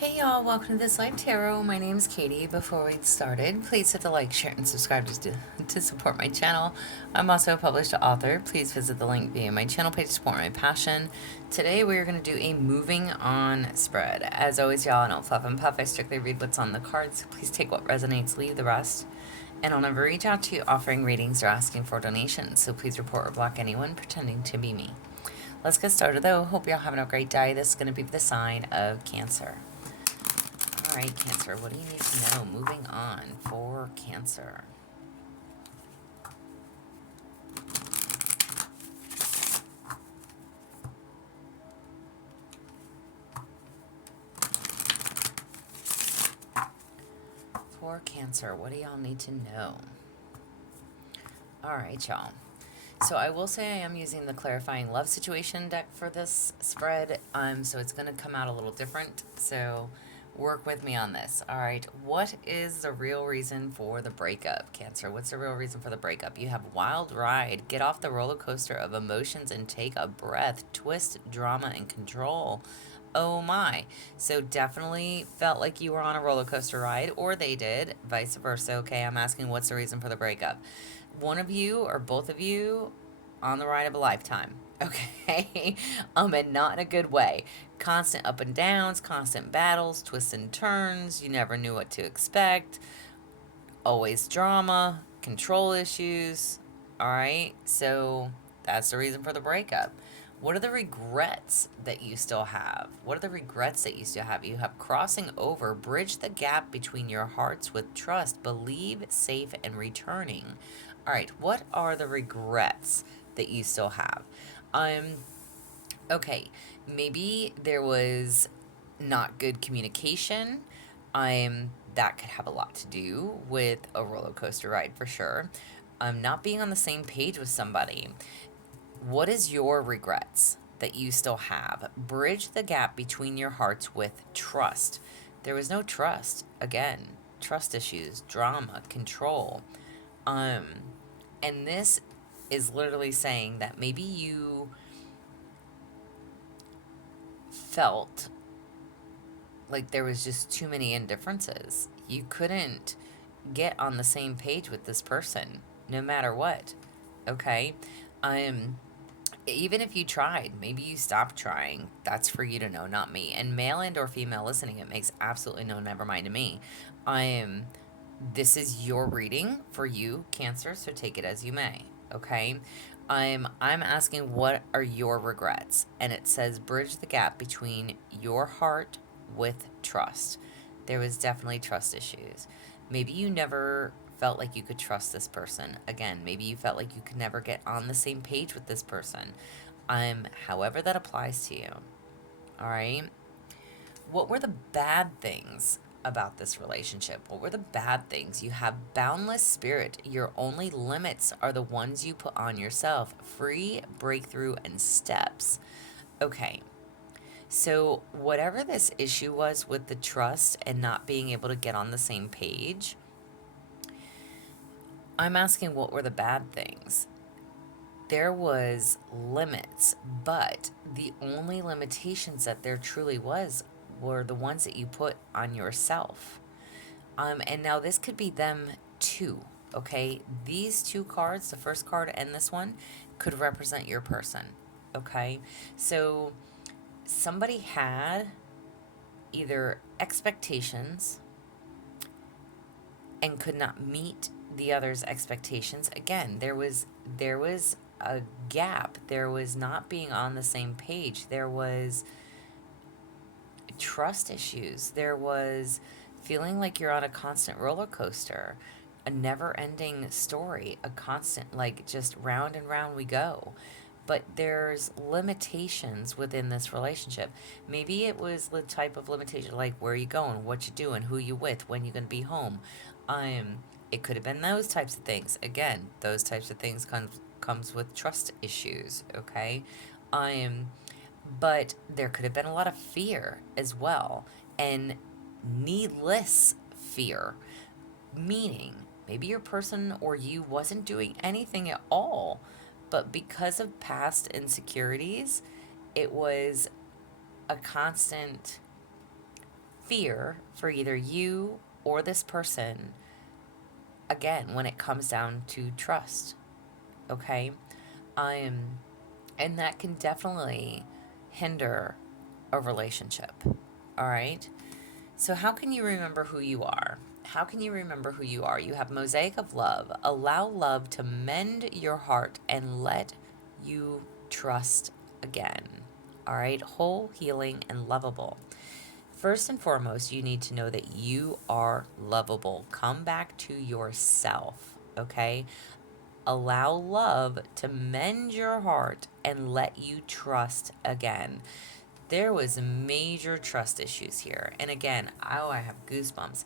Hey y'all, welcome to This Life Tarot. My name's Katie. Before we get started, please hit the like, share, and subscribe to support my channel. I'm also a published author. Please visit the link via my channel page to support my passion. Today we are going to do a moving on spread. As always, y'all, I don't fluff and puff. I strictly read what's on the cards. So please take what resonates, leave the rest. And I'll never reach out to you offering readings or asking for donations. So please report or block anyone pretending to be me. Let's get started though. Hope y'all having a great day. This is going to be the sign of Cancer. All right, Cancer, what do you need to know? Moving on for Cancer. For Cancer, what do y'all need to know? All right, y'all. So I will say I am using the Clarifying Love Situation deck for this spread, so it's going to come out a little different. So work with me on this. All right, what is the real reason for the breakup, Cancer? What's the real reason for the breakup? You have wild ride. Get off the roller coaster of emotions and take a breath. Twist, drama, and control. Oh my. So definitely felt like you were on a roller coaster ride, or they did, vice versa. Okay, I'm asking what's the reason for the breakup? One of you or both of you on the ride of a lifetime. Okay. And not in a good way. Constant up and downs, constant battles, twists and turns. You never knew what to expect. Always drama, control issues. All right. So that's the reason for the breakup. What are the regrets that you still have? What are the regrets that you still have? You have crossing over, bridge the gap between your hearts with trust, believe, safe, and returning. All right, what are the regrets that you still have? Okay, maybe there was not good communication. That could have a lot to do with a roller coaster ride for sure. Not being on the same page with somebody. What is your regrets that you still have? Bridge the gap between your hearts with trust. There was no trust. Again, trust issues, drama, control. And this is literally saying that maybe you felt like there was just too many indifferences. You couldn't get on the same page with this person, no matter what. Okay? Even if you tried, maybe you stopped trying. That's for you to know, not me. And male and or female listening, it makes absolutely no never mind to me. This is your reading for you, Cancer, so take it as you may. Okay? I'm asking what are your regrets? And it says bridge the gap between your heart with trust. There was definitely trust issues. Maybe you never felt like you could trust this person. Again, maybe you felt like you could never get on the same page with this person. However that applies to you. All right? What were the bad things about this relationship? What were the bad things? You have boundless spirit. Your only limits are the ones you put on yourself. Free, breakthrough, and steps. Okay. So, whatever this issue was with the trust and not being able to get on the same page, I'm asking what were the bad things? There was limits, but the only limitations that there truly was were the ones that you put on yourself. And now this could be them too, okay? These two cards, the first card and this one, could represent your person, okay? So somebody had either expectations and could not meet the other's expectations. Again, there was a gap. There was not being on the same page. There was trust issues. There was feeling like you're on a constant roller coaster, a never-ending story, a constant, like, just round and round we go. But there's limitations within this relationship. Maybe it was the type of limitation, like where are you going, what you doing, who you with, when you gonna be home. It could have been those types of things. Again, those types of things comes with trust issues. Okay, but there could have been a lot of fear as well, and needless fear, meaning maybe your person or you wasn't doing anything at all, but because of past insecurities, it was a constant fear for either you or this person, again, when it comes down to trust. Okay? I'm and that can definitely hinder a relationship. All right? So how can you remember who you are? How can you remember who you are? You have mosaic of love. Allow love to mend your heart and let you trust again. All right? Whole, healing, and lovable. First and foremost, you need to know that you are lovable. Come back to yourself, okay? Allow love to mend your heart and let you trust again. There was major trust issues here. And again, oh, I have goosebumps.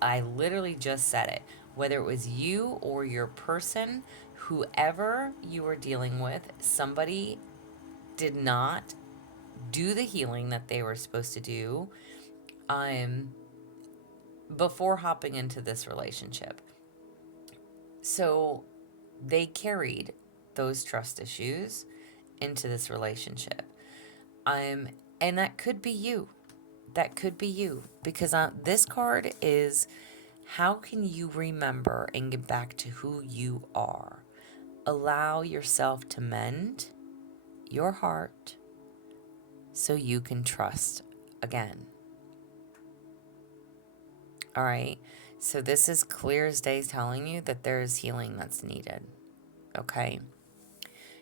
I literally just said it. Whether it was you or your person, whoever you were dealing with, somebody did not do the healing that they were supposed to do um, before hopping into this relationship. So they carried those trust issues into this relationship. Um, and that could be you. That could be you. Because this card is how can you remember and get back to who you are? Allow yourself to mend your heart so you can trust again. All right. So this is clear as day telling you that there is healing that's needed. Okay.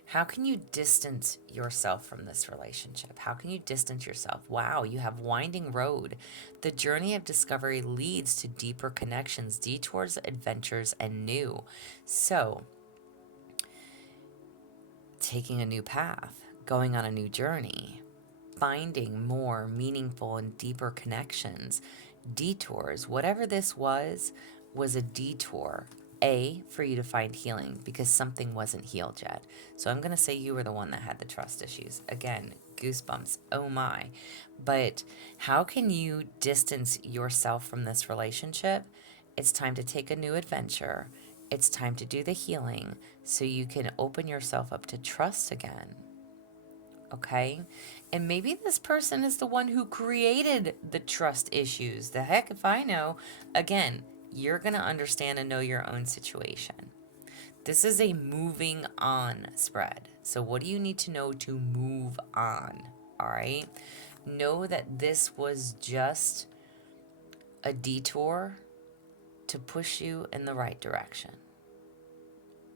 How can you distance yourself from this relationship? How can you distance yourself? Wow, you have winding road. The journey of discovery leads to deeper connections, detours, adventures, and new. So, taking a new path, going on a new journey, finding more meaningful and deeper connections, detours, whatever this was a detour. For you to find healing because something wasn't healed yet. So I'm going to say you were the one that had the trust issues. Again, goosebumps. Oh my. But how can you distance yourself from this relationship? It's time to take a new adventure. It's time to do the healing so you can open yourself up to trust again. Okay? And maybe this person is the one who created the trust issues. The heck if I know. Again, you're going to understand and know your own situation. This is a moving on spread. So, what do you need to know to move on? All right? Know that this was just a detour to push you in the right direction.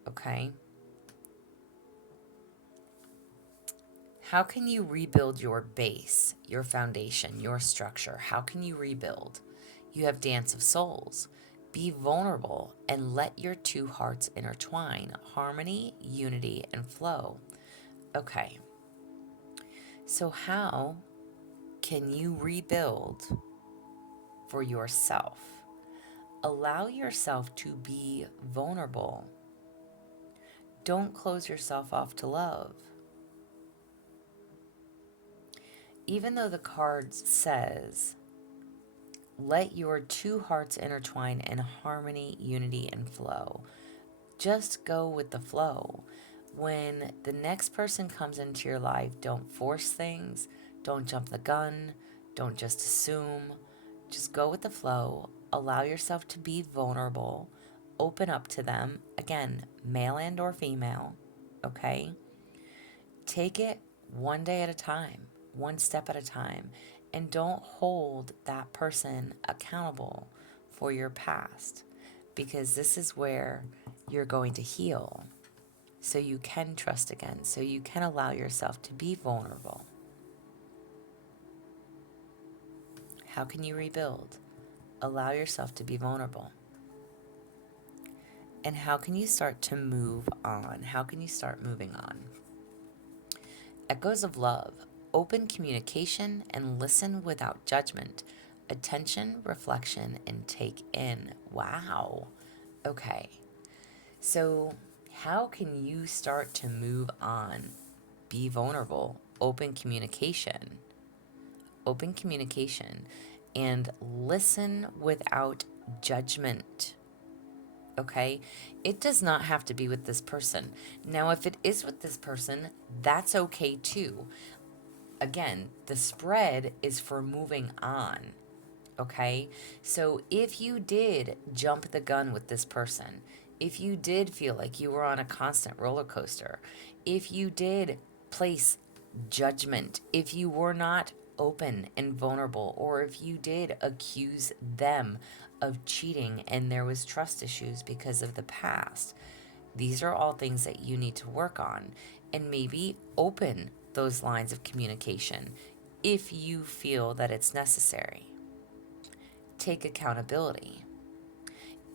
Okay? How can you rebuild your base, your foundation, your structure? How can you rebuild? You have Dance of Souls. Be vulnerable and let your two hearts intertwine. Harmony, unity, and flow. Okay. So how can you rebuild for yourself? Allow yourself to be vulnerable. Don't close yourself off to love. Even though the card says, let your two hearts intertwine in harmony, unity, and flow. Just go with the flow. When the next person comes into your life, don't force things. Don't jump the gun. Don't just assume. Just go with the flow. Allow yourself to be vulnerable. Open up to them. Again, male and or female. Okay? Take it one day at a time, one step at a time, and don't hold that person accountable for your past because this is where you're going to heal so you can trust again, so you can allow yourself to be vulnerable. How can you rebuild? Allow yourself to be vulnerable. And how can you start to move on? How can you start moving on? Echoes of love, open communication and listen without judgment, attention, reflection, and take in. Wow. Okay. So, how can you start to move on? Be vulnerable, open communication, and listen without judgment. Okay? It does not have to be with this person. Now, if it is with this person, that's okay too. again, the spread is for moving on. Okay? So if you did jump the gun with this person, if you did feel like you were on a constant roller coaster, if you did place judgment, if you were not open and vulnerable, or if you did accuse them of cheating and there was trust issues because of the past, these are all things that you need to work on and maybe open those lines of communication if you feel that it's necessary. Take accountability.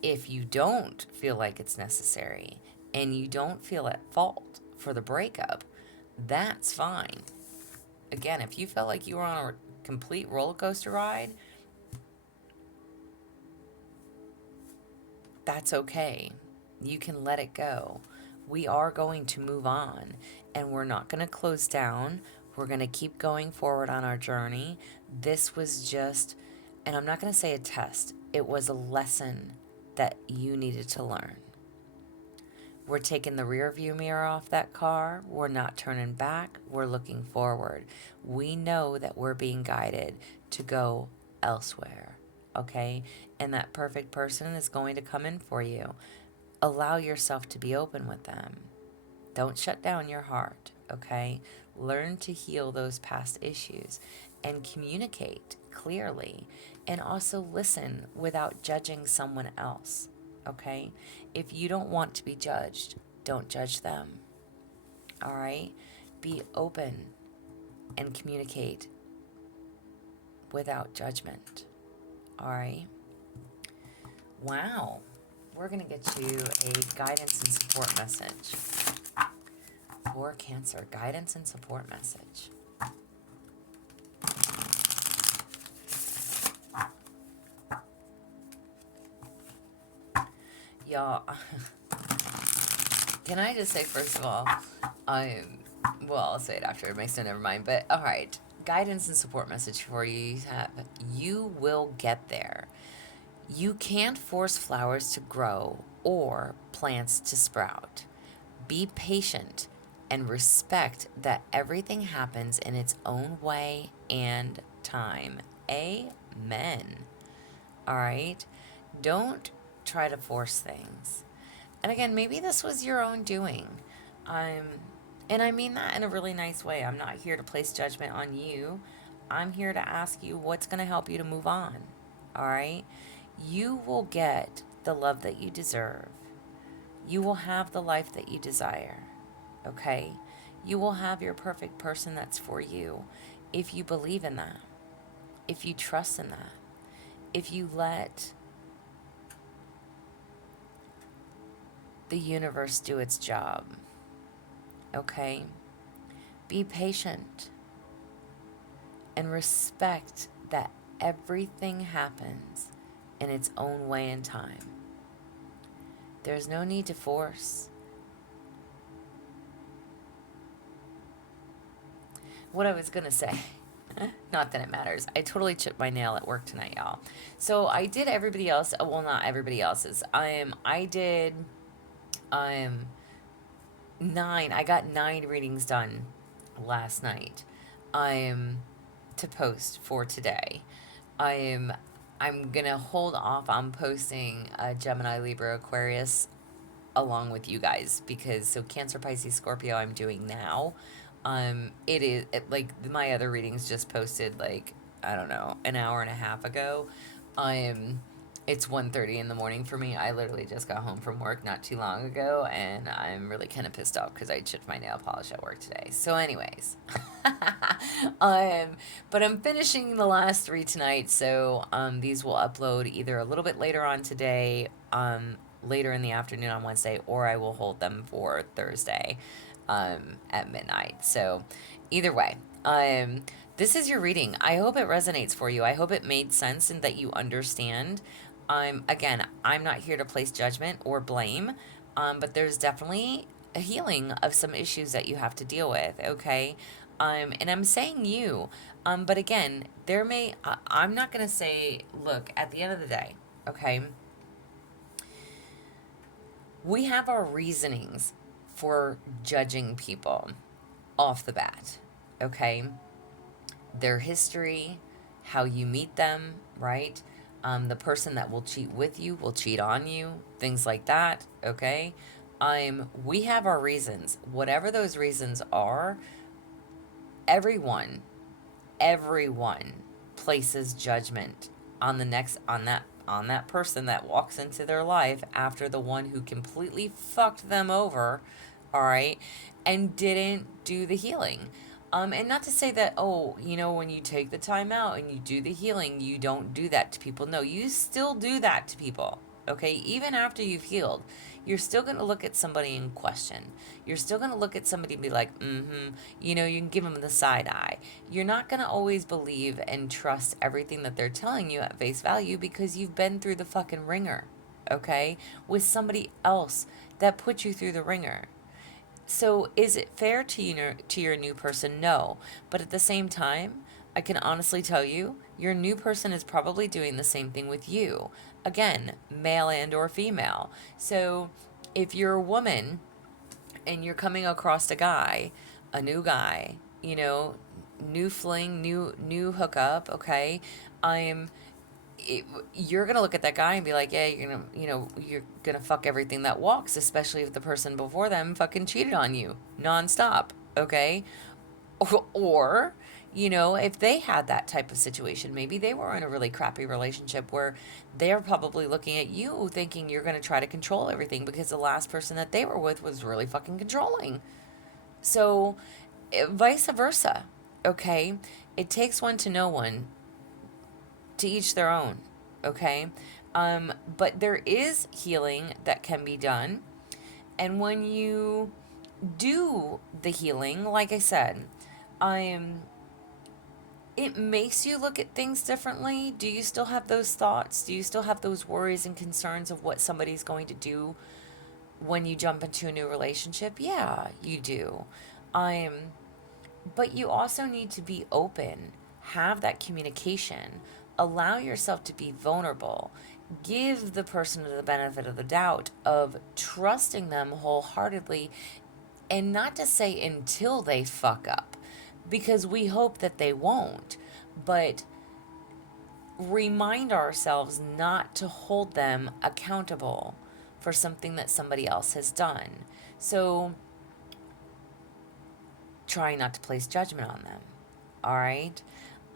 If you don't feel like it's necessary and you don't feel at fault for the breakup, that's fine. Again, if you felt like you were on a complete roller coaster ride, that's okay. You can let it go. We are going to move on and we're not going to close down. We're going to keep going forward on our journey. This was just, and I'm not going to say a test, it was a lesson that you needed to learn. We're taking the rear view mirror off that car. We're not turning back. We're looking forward. We know that we're being guided to go elsewhere, okay? And that perfect person is going to come in for you. Allow yourself to be open with them. Don't shut down your heart, okay? Learn to heal those past issues and communicate clearly, and also listen without judging someone else, okay? If you don't want to be judged, don't judge them, all right? Be open and communicate without judgment, all right? Wow. We're going to get you a guidance and support message for Cancer. Guidance and support message. Y'all, can I just say, first of all, I'll say it after, it makes no never mind, but all right, guidance and support message for you. You will get there. You can't force flowers to grow or plants to sprout. Be patient and respect that everything happens in its own way and time. Amen. All right? Don't try to force things. And again, maybe this was your own doing. And I mean that in a really nice way. I'm not here to place judgment on you. I'm here to ask you what's going to help you to move on. All right? You will get the love that you deserve. You will have the life that you desire. Okay? You will have your perfect person that's for you if you believe in that, if you trust in that, if you let the universe do its job. Okay? Be patient and respect that everything happens in its own way and time. There's no need to force. What I was going to say, not that it matters. I totally chipped my nail at work tonight, y'all. So I did everybody else, well, not everybody else's. I did 9. I got 9 readings done last night. To post for today. I'm gonna hold off on posting Gemini, Libra, Aquarius along with you guys, because so Cancer, Pisces, Scorpio I'm doing now. Like my other readings just posted like, I don't know, an hour and a half ago. It's 1:30 in the morning for me. I literally just got home from work not too long ago, and I'm really kind of pissed off because I chipped my nail polish at work today. So anyways, but I'm finishing the last 3 tonight, so these will upload either a little bit later on today, later in the afternoon on Wednesday, or I will hold them for Thursday at midnight. So either way, this is your reading. I hope it resonates for you. I hope it made sense and that you understand. Again, I'm not here to place judgment or blame, but there's definitely a healing of some issues that you have to deal with, okay? And I'm saying you, but again, I'm not going to say, look, at the end of the day, okay, we have our reasonings for judging people off the bat, okay? their history, how you meet them, right? The person that will cheat with you will cheat on you, things like that, okay? We have our reasons. Whatever those reasons are, everyone, everyone places judgment on the next on that person that walks into their life after the one who completely fucked them over, all right, and didn't do the healing. And not to say that, oh, when you take the time out and you do the healing, you don't do that to people. No, you still do that to people. Okay, even after you've healed, you're still going to look at somebody and question. You're still going to look at somebody and be like, you can give them the side eye. You're not going to always believe and trust everything that they're telling you at face value because you've been through the fucking ringer, okay, with somebody else that put you through the ringer. So is it fair to your new person? No. But at the same time, I can honestly tell you, your new person is probably doing the same thing with you. Again, male and or female. So if you're a woman and you're coming across a new guy, new fling, new hookup, okay? I'm you're gonna look at that guy and be like, yeah, you're gonna fuck everything that walks, especially if the person before them fucking cheated on you nonstop, okay? Or, if they had that type of situation, maybe they were in a really crappy relationship where they're probably looking at you thinking you're gonna try to control everything because the last person that they were with was really fucking controlling. So, vice versa, okay? It takes one to know one, to each their own, okay? But there is healing that can be done. And when you do the healing, like I said, it makes you look at things differently. Do you still have those thoughts? Do you still have those worries and concerns of what somebody's going to do when you jump into a new relationship? Yeah, you do. I'm But you also need to be open, have that communication, allow yourself to be vulnerable, give the person the benefit of the doubt of trusting them wholeheartedly, and not to say until they fuck up, because we hope that they won't, but remind ourselves not to hold them accountable for something that somebody else has done. So try not to place judgment on them. All right.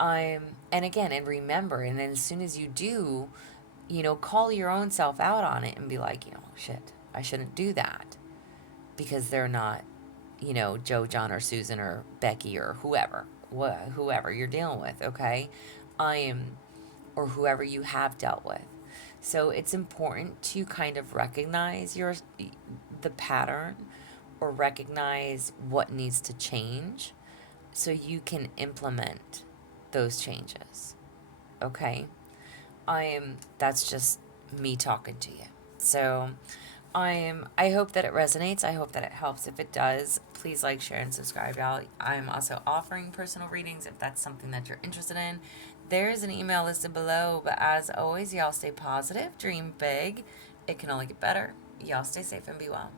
And again, and remember, and then as soon as you do, call your own self out on it and be like, shit, I shouldn't do that because they're not, Joe, John, or Susan, or Becky, or whoever you're dealing with. Okay. Or whoever you have dealt with. So it's important to kind of recognize the pattern, or recognize what needs to change so you can implement those changes. Okay? That's just me talking to you. So I hope that it resonates. I hope that it helps. If it does, please like, share, and subscribe, y'all. I'm also offering personal readings if that's something that you're interested in. There's an email listed below, but as always, y'all stay positive, dream big. It can only get better. Y'all stay safe and be well.